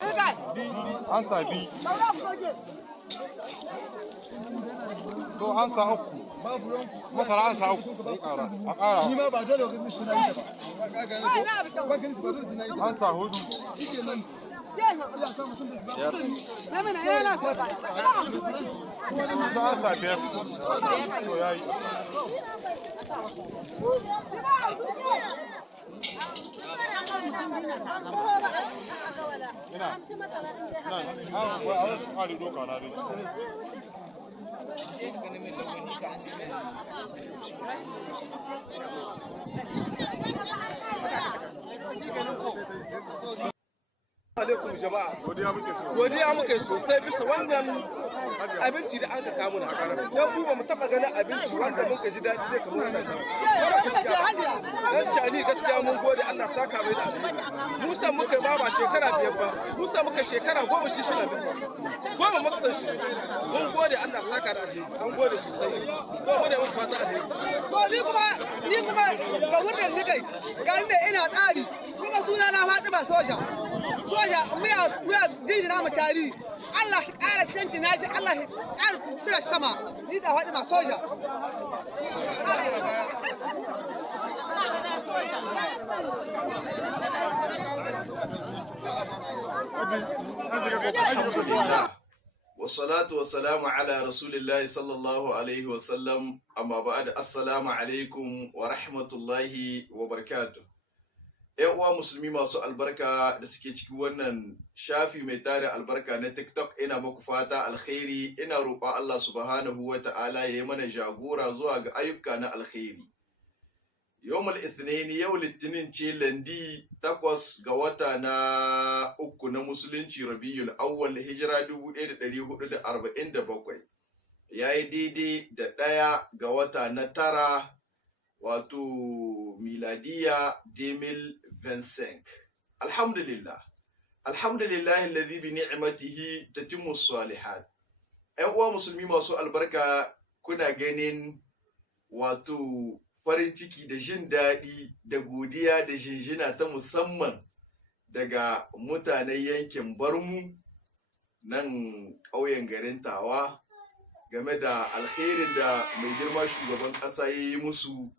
Ansa bi. To ansa uku. Masara ansa uku. A ƙara. Ni ma ba dole ga musu na yi ba. Ansa hudu. Ansa biyar. To yayi. Ina. alaikum jama'a godiya muke sosai bisa wannan abinci da an ka kawo mana dan mu ba mu taba ganin abinci wanda mun ka ji daɗi da kamar wannan dan cani gaskiya mun gode Allah saka mai da alheri Musa muka ma ba shekara biyar ba Musa muka shekara 10 shi na goma muka san shi mun gode Allah saka da alheri an gode sosai ko mu ne mun fata alheri to ni kuma ga wannan ligai ga inda ina tsari kuma suna na Fatima soja muya jinjina mu tari Allah shi ƙara canci na ji Allah shi ƙara tura shi sama ni da Fatima soja والصلاة والسلام على رسول الله صلى الله عليه وسلم أما بعد السلام عليكم ورحمة الله وبركاته. ‘Yan uwa musulmi masu albarka da suke cikin wannan shafi mai tare albarka na TikTok ina muku fata alkhairi ina roƙon Allah subhanahu wa ta'ala ya yi mana jagora zuwa ga ayyuka na alkhairi. Yawmul Ithnaini yau Litinin ce landi 8 ga wata na 3 na Musulunci Rabiul Awwal Hijira 1447 yayi daidai da 1 ga wata na 9 wato miladiya 2025. Alhamdulillah alladhi bi ni'matihi tatimmu salihat. Ƴan uwa musulmi masu albarka kuna ganin wato farin ciki da jin daɗi da godiya da jinjina ta musamman daga mutanen yankin Barmu nan ƙauyen garin Tawa game da alkhairin da mai girma shugaban ƙasa ya yi musu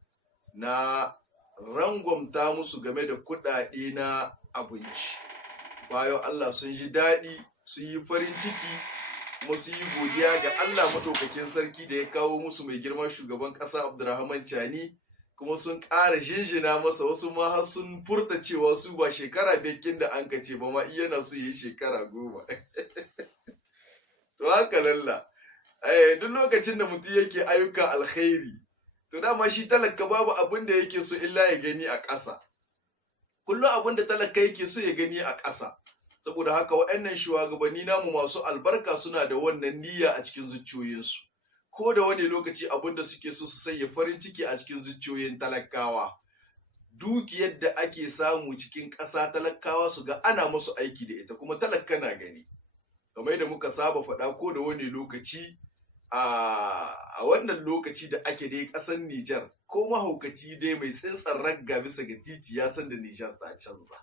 na rangwamta musu game da kuɗaɗe na abinci. Bayan Allah sun ji daɗi sun yi farin ciki kuma sun yi godiya ga Allah maɗaukakin sarki da ya kawo musu mai girman shugaban ƙasa Abdurrahman Chani kuma sun ƙara jinjina masa wasu ma har sun furta cewa su ba shekara bekin da an kace ba ma yana su yi shekara 10. To haka lalla duk lokacin da mutum yake ayyukan alkhairi to dama shi talaka babu abin da yake so illa ya gani a ƙasa. Kullum abin da talaka yake so ya gani a ƙasa. Saboda haka waɗannan shugabanni namu masu albarka suna da wannan niyya a cikin zuciyoyinsu. Ko da wani lokaci abin da suke so su sanya farin ciki a cikin zuciyoyin talakawa. Dukiyar da ake samu cikin ƙasa talakawa su ga ana musu aiki da ita kuma talaka na gani. Kamar yadda muka saba faɗa ko da wani lokaci a wannan lokaci da ake dai ƙasar Nijar ko mahaukaci dai mai tsintsar ragga bisa ga titi ya san da Nijar ta canza.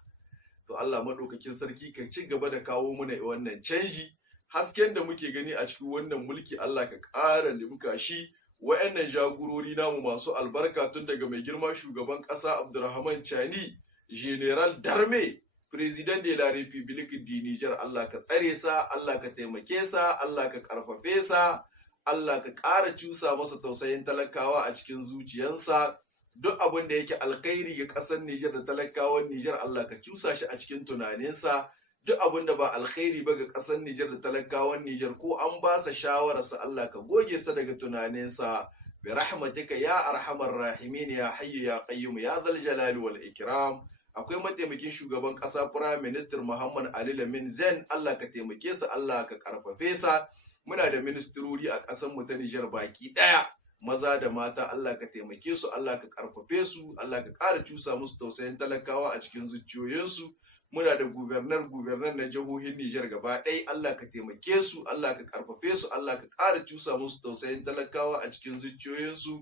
To Allah maɗaukakin sarki kan ci gaba da kawo mana wannan canji hasken da muke gani a cikin wannan mulki Allah ka ƙara limka shi wa'annan jagorori namu masu albarka tun daga mai girma shugaban ƙasa Abdurrahman Chani General Darme President de la République du Niger Allah ka tsare sa Allah ka taimake sa Allah ka ƙarfafe sa Allah ka ƙara cusa masa tausayin talakawa a cikin zuciyarsa duk abin da yake alkhairi ga ƙasar Nijar da talakawan Nijar Allah ka cusa shi a cikin tunaninsa duk abin da ba alkhairi ba ga ƙasar Nijar da talakawan Nijar ko an ba sa shawararsa Allah ka goge sa daga tunaninsa bi rahmatika ya arhamar rahimin ya hayyu ya qayyum ya zal jalali wal ikram. Akwai mataimakin shugaban ƙasa Prime Minister Muhammad Ali Lamin Zain Allah ka taimake sa Allah ka karfafe sa. Muna da ministrori a ƙasar mu ta Nijar baki ɗaya maza da mata Allah ka taimake su Allah ka karfafe su Allah ka ƙara cusa musu tausayin talakawa a cikin zuciyoyinsu. Muna da gubernar na jihohin Nijar gaba ɗaya Allah ka taimake su Allah ka karfafe su Allah ka ƙara cusa musu tausayin talakawa a cikin zuciyoyinsu.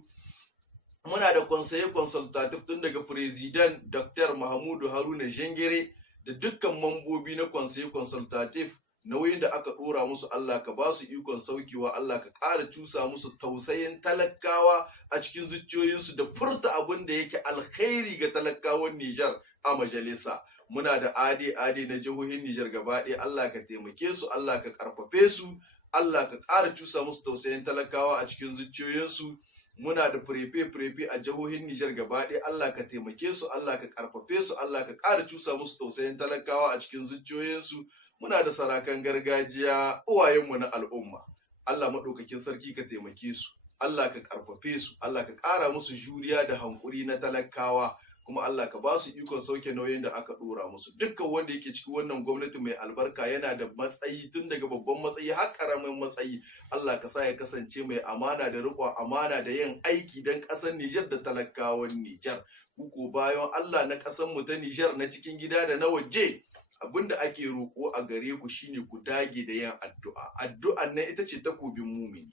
Muna da conseiller consultative tun daga President Dr. Mahmudu Haruna Jengere da dukkan mambobi na conseil consultative nauyin da aka dora musu Allah ka ba su ikon saukewa, Allah ka ƙara cusa musu tausayin talakawa a cikin zuciyoyinsu da furta abin da yake alkhairi ga talakawan Nijar a majalisa. Muna da ade na jihohin Nijar gaba ɗaya, Allah ka taimake su, Allah ka ƙarfafe su, Allah ka ƙara cusa musu tausayin talakawa a cikin zuciyoyinsu. Muna da furefe a jihohin Nijar gaba ɗaya, Allah ka taimake su, Allah ka ƙarfafe su, Allah ka ƙara cusa musu tausayin talakawa a cikin zuciyoyinsu. Muna da sarakan gargajiya uwayenmu na al'umma, Allah maɗaukakin sarki ka taimake su, Allah ka ƙarfafe su, Allah ka ƙara musu juriya da hankuri na talakawa, kuma Allah ka ba su ikon sauke nauyin da aka ɗora musu. Dukkan wanda yake cikin wannan gwamnati mai albarka yana da matsayi tun daga babban matsayi har ƙaramin matsayi, Allah ka sa ya kasance mai amana da riƙon amana da yin aiki don ƙasar Nijar da talakawan Nijar. Kuko bayan Allah na ƙasar mu ta Nijar na cikin gida da na waje, abinda ake roƙo a gare ku shine ku dage da yin addu'a. Addu'an nan ita ce takobin mumini.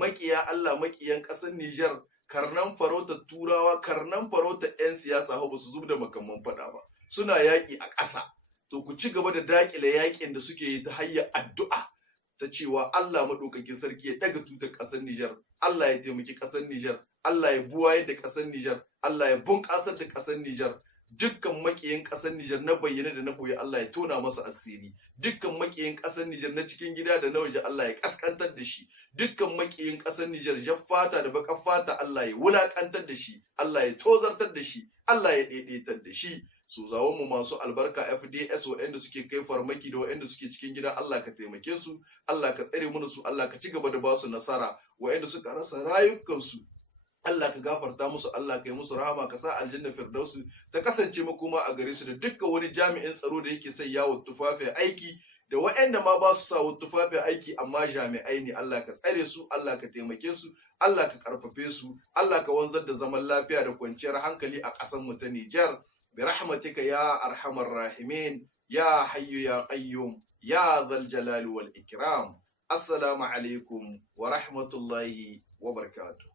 Makiya Allah, makiyan ƙasar Nijar, karnan farautar turawa, karnan farautar 'yan siyasa ba su zub da makaman faɗa ba, suna yaƙi a ƙasa. To ku ci gaba da daƙile yaƙin da suke yi ta hanyar addu'a ta cewa Allah maɗaukakin sarki ya ɗaga tutar ƙasar Nijar, Allah ya taimaki ƙasar Nijar, Allah ya buwaye da ƙasar Nijar, Allah ya bunƙasar da ƙasar Nijar. Dukkan makiyin ƙasar Nijar na bayyana da na ɓoye Allah ya tona masa asiri. Dukkan makiyin ƙasar Nijar na cikin gida da na waje Allah ya ƙasƙantar da shi. Dukkan makiyin ƙasar Nijar jan fata da baƙar fata Allah ya wulaƙantar da shi, Allah ya tozartar da shi, Allah ya ɗaiɗaitar da shi. Su zawon mu masu albarka FDS waɗanda suke kai farmaki da waɗanda suke cikin gida, Allah ka taimake su, Allah ka tsare mana su, Allah ka ci gaba da ba su nasara. Waɗanda suka rasa rayukansu, Allah ka gafarta musu, Allah ka yi musu rahama, ka sa aljanna firdausu ta kasance makoma a gare su, da dukkan wani jami'in tsaro da yake sai yawo tufafin aiki da waɗanda ma ba su sa tufafin aiki amma jami'ai ne. Allah ka tsare su, Allah ka taimake su, Allah ka karfafe su, Allah ka wanzar da zaman lafiya da kwanciyar hankali a ƙasar mu ta Nijar. برحمتك يا أرحم الراحمين يا حي يا قيوم يا ذا الجلال والإكرام. السلام عليكم ورحمة الله وبركاته.